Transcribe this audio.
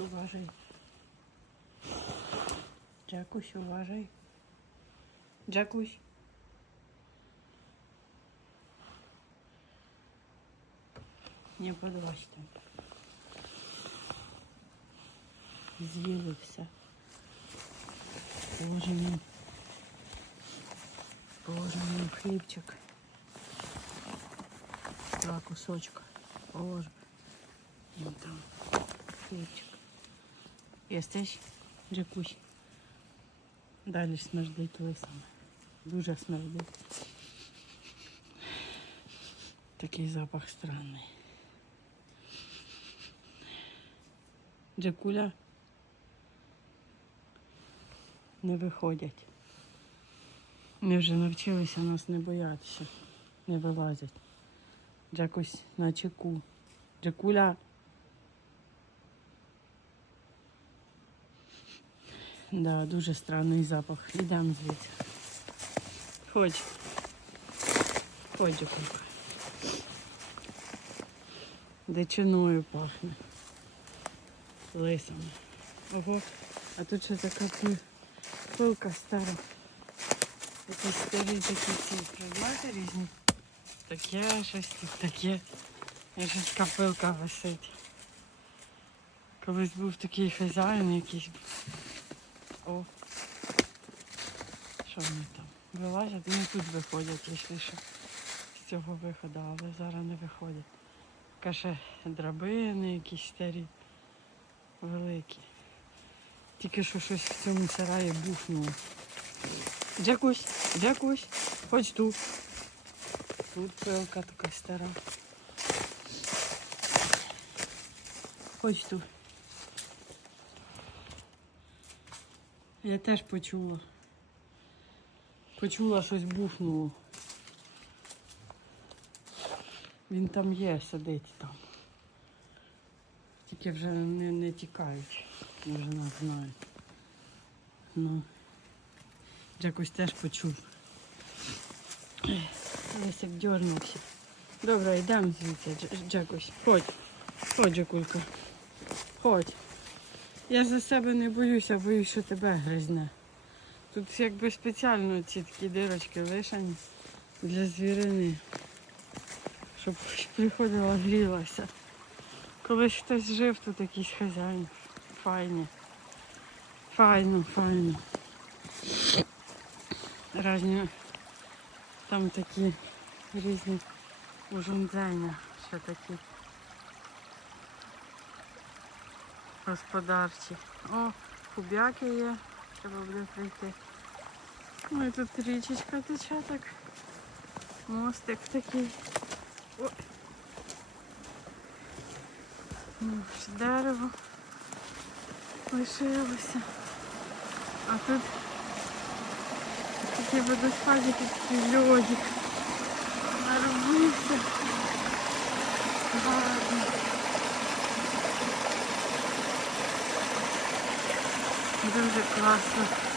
uważaj. Джекусь, uważaj. Джекусь. Не подвось там. З'їли все. Положимо. їм- Положимо їм хлібчик. Два кусочка. Положимо. Їм там хлібчик. Jesteś? Джекусь. Далі смердить лисами. Дуже смердить. Такий запах странний. Джекуля не виходять. Вони вже навчилися нас не боятися, не вилазять. Джекусь на чеку. Джекуля. Да, дуже странний запах. Ідемо звідси. Ходь. Ходь, Джекулька. Дичиною пахне. Лисами. Ого, а тут ще така пилка стара. Якісь старі такі ці предмети різні. Таке щось тут таке. І щось така пилка висить. Колись був такий хазяїн якийсь. О. Що вони там? Вилазять, вони тут виходять, якщо що з цього виходу, але зараз не виходять. Каже, драбини якісь старі, великі. Тільки що щось в цьому сараї бухнуло. Дякусь, дякусь, хоч тут. Тут пилка така стара. Хоч тут. Я теж почула. Почула, щось бухнуло. Він там є, сидить там. Тільки вже не, не тікають. Вже нас знають. Ну. Джекусь теж почув. Лисик дьорнувся. Добре, йдемо звідси, Джекусь. Ходь. Ходь, Джекулька. Ходь. Я за себе не боюся, боюсь, що тебе гризне. Тут якби спеціально ці такі дирочки лишені для звірини. Щоб приходила, грілася. Колись хтось жив, тут якийсь хазяїн. Файні. Файно, файно. Разні там такі різні ужунdzення, ще такі господарчі. О, кубяки є, треба буде прийти. Ну і тут річечка тече так. Мостик такий. О. Ну, ж дерево лишилося. А тут такі водоспадики, такий льодик. Наробився. Дуже класно.